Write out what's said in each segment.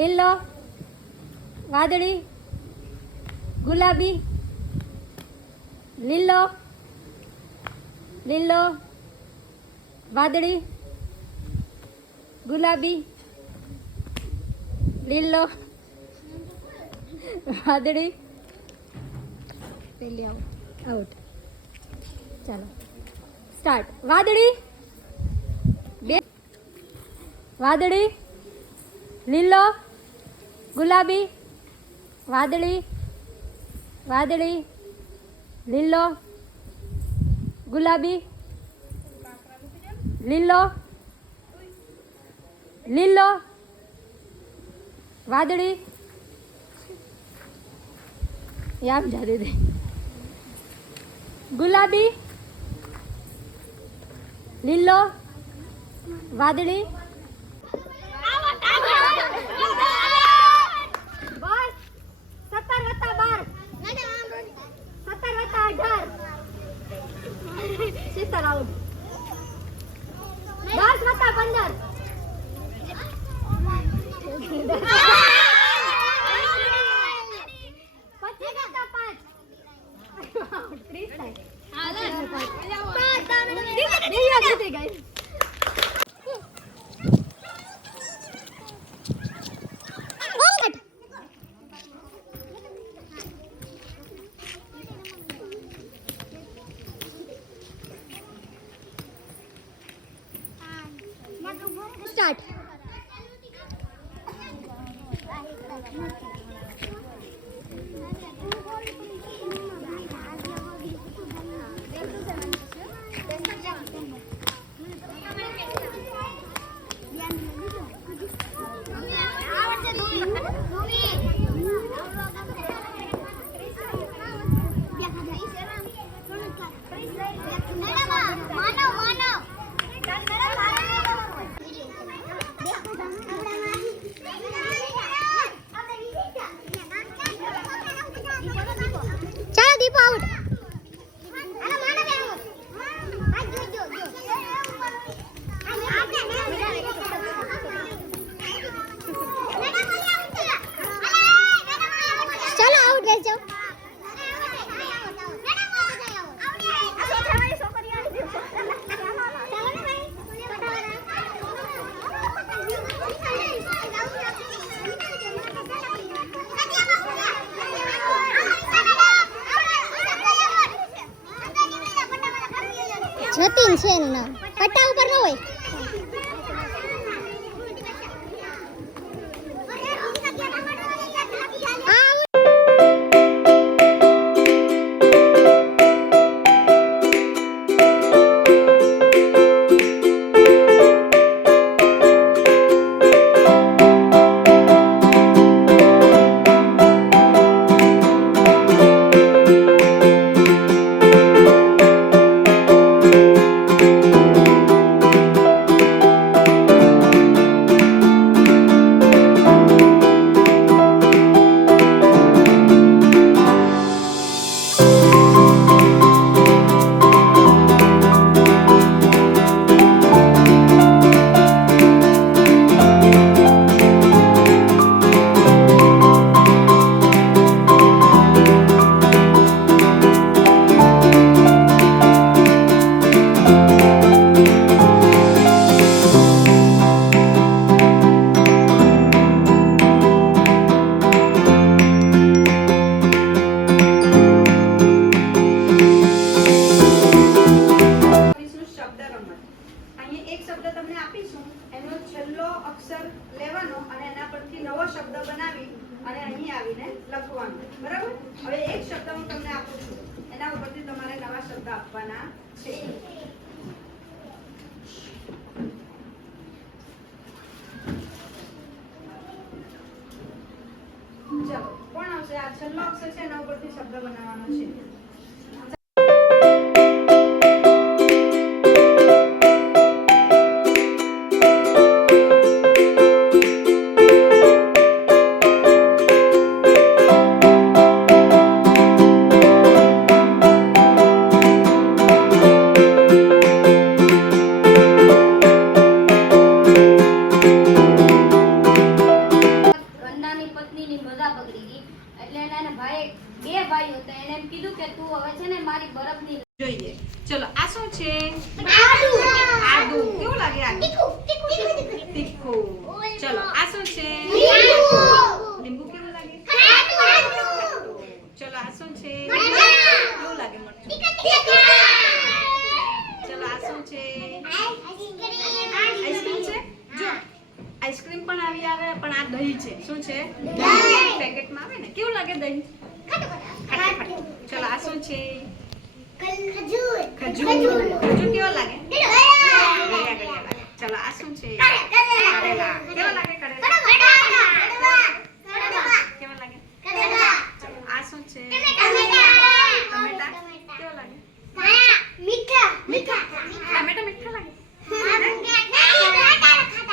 લીલો, વાદળી, ગુલાબી, લીલો, લીલો, વાદળી, ગુલાબી, લીલો, વાદળી, પેલી આઉટ. ચાલો સ્ટાર્ટ. વાદળી, બે, વાદળી, લીલો, ગુલાબી, વાદળી, વાદળી, લીલો, ગુલાબી, લીલો, લીલો, વાદળી, યામ જાદે દે, ગુલાબી, લીલો, વાદળી. બસ 17+12 17+18 સિસ્ટર આઉટ. 10+15 સ્ટાર્ટ. ચાલો દીપો આઉટ. ચાલો આઉટ રહી જાઓ. જતીન છે એનું નામ. પટ્ટા ઉપર ન હોય. બરાબર. હવે એક શબ્દ હું તમને આપું છું, એના ઉપરથી તમારે નવા શબ્દ આપવાના છે. ચલો કોણ આવશે? આ છેલ્લો અક્ષર છે, એના ઉપરથી શબ્દ બનાવવાનો છે. છે? આદુ આદુ. કેવું લાગે આદુ? તીખું તીખું. ચલો આ શું છે? લીંબુ લીંબુ કેવું લાગે? ખાટું ચલો આ શું છે? મરચાં. કેવું લાગે મરચું? ચલો આ શું છે? આઈસ્ક્રીમ છે? જો આઈસ્ક્રીમ પણ આવી આવે પણ આ દહીં છે. શું છે? દહીં. પેકેટમાં આવે ને. કેવું લાગે દહીં? ખાટું. ચલો આ શું છે? ખજૂર. ખજૂર કેવો લાગે? ગળ્યા લાગે. ચલો આ શું છે? કરેલા. કેવા લાગે કરેલા? કેવા લાગે? ચલો આ શું છે? ટમેટા. કેવા લાગે? ટમેટા મીઠા લાગે?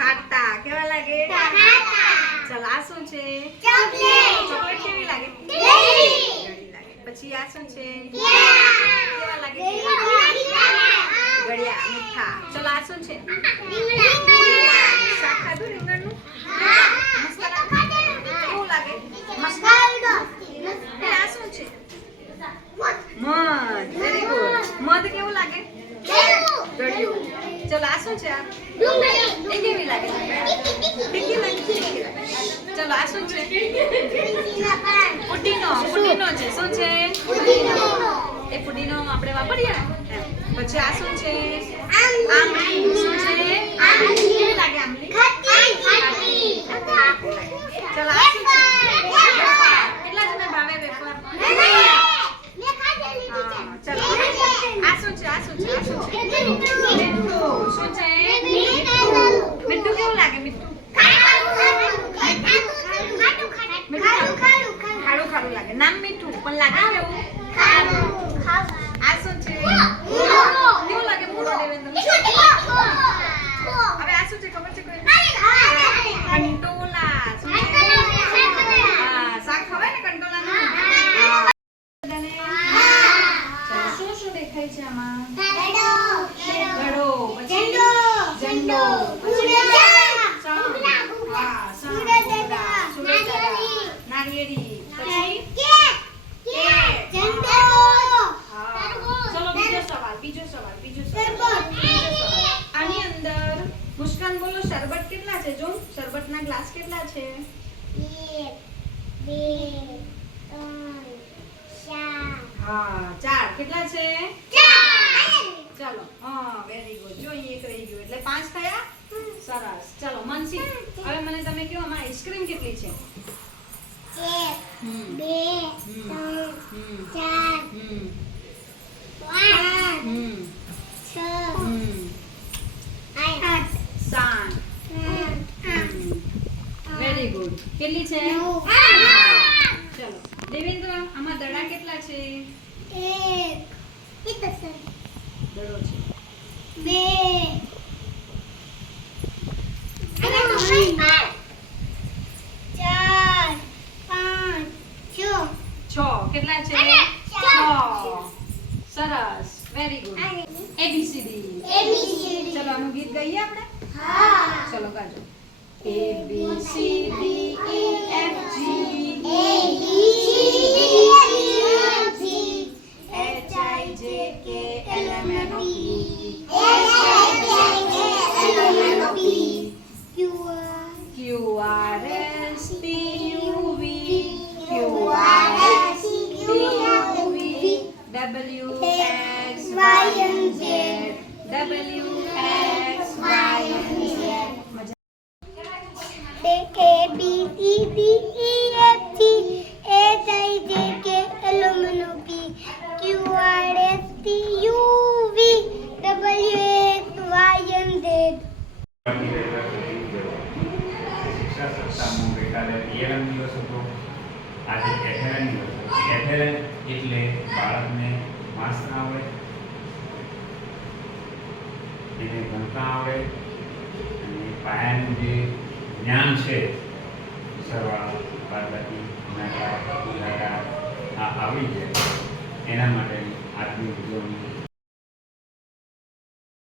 ખાટા. કેવા લાગે? ચલો આ શું છે? ચોકલેટ કેવી લાગે? ગળી લાગે. પછી આ શું છે? કેવા લાગે? ગળ્યા મીઠા. ચલો આ શું છે? શાક ખાધું રીંગણનું? મસ્ત લાગે? કેવું લાગે? મસ્ત. અને આ શું છે? મધ. Very good. મધ કેવું લાગે? ગળ્યું. ચલો આ શું છે? આ એ કેવી લાગે? તીખી લાગે? તીખી લાગે. ચલો આ શું છે? પુદીનો. પુદીનો છે. શું છે? એ પુદીનો આપણે વાપરીએ ને એમ. પછી આ શું છે? આંબલી. શું છે? કેવી લાગે આંબલી? ખાટી. ચલો આ શું છે? કેટલા જણને ભાવે વેફર? હા, ચલો આ શું છે? આ શું છે? આ શું છે? મીઠું. શું છે? મીઠું કેવું લાગે? મીઠું ખારું ખારું લાગે. નામ મીઠું પણ લાગે કેવું? આ શું છે? કેવું લાગે મૂળો દેવેન્દ્ર? હવે આ શું છે ખબર છે કોઈ? કંટોલા. શું છે? હા, શાક ખવાય ને કંટોલાનું? હા. બધાને? ચલો, શું શું દેખાય છે આમાં? ઘડો. પછી ઝંડો. પછી શંખ. હા, શંખ, ઘોડા, સુરેચરા, નારિયેળી. પછી હા. ચલો બીજો સવાલ. આની અંદર મુસ્કાન બોલો શરબત કેટલા છે? જો શરબતના ગ્લાસ કેટલા છે? હા 4. કેટલા છે? ચલો હા વેરી ગુડ. જો અહીં એક રહી ગયું એટલે 5 થયા. સરસ. ચલો મનસી હવે મને તમે કહો આમાં આઈસ્ક્રીમ કેટલી છે? હમ. હમ. હમ. હમ. 7. Very good. કેટલી છે? ચલો દેવેન્દ્ર આમાં દડા કેટલા છે? દડો છે. 6. કેટલા છે? 6. સરસ. Very good. ABCD. ચલો આનું ગીત ગાઈએ આપણે. ચલો ગાજો. ABCD EFG QRSTUV WXYZ શિક્ષા સપ્તાહનો ગઈકાલે ELM દિવસ હતો. આજે FLN દિવસ હતો. FLN એટલે બાળકને માસ્ક ના આવડે, એને ભણતા આવડે અને પાયાનું જે જ્ઞાન છે સરવાળા, બાદબાકી, ગુણાકાર, ગુણાકાર આ આવડી જાય એના માટેની આજની ઉજવણી